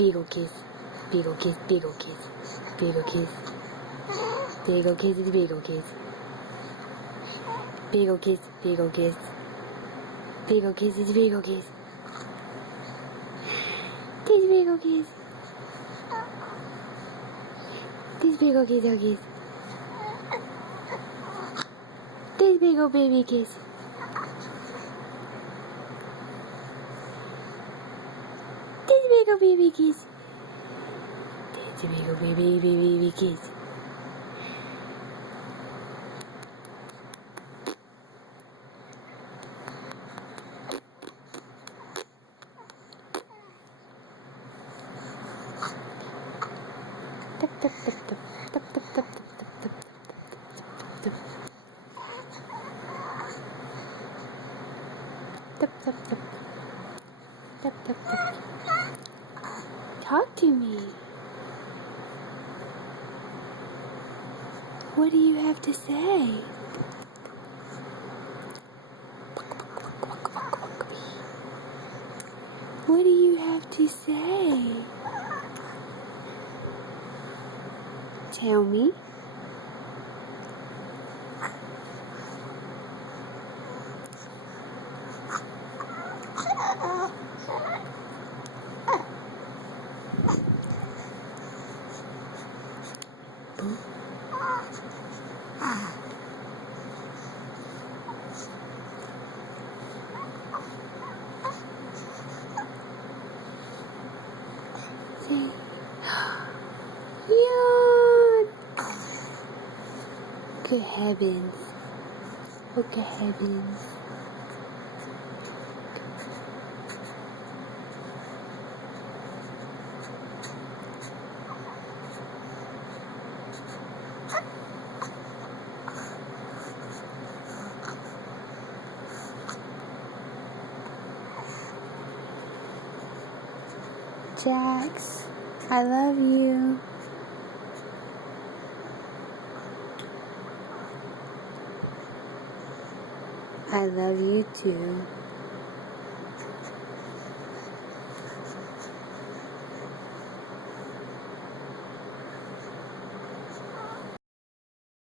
Beagle kiss. Beagle kiss, beagle kiss. Beagle kiss. Beagle kiss is beagle kiss. Beagle kiss, beagle kiss. Beagle kiss is beagle kiss. This beagle kiss. This beagle kiss, oh kiss. This beagle baby kiss. This beagle baby kiss. This beagle baby kiss. Tap tap tap tap tap tap tap tap tap tap tap tap tap tap tap tap. Talk to me. What do you have to say? What do you have to say? Tell me. Yawn. Good heavens. Oh, good heavens. Jax, I love you. I love you too.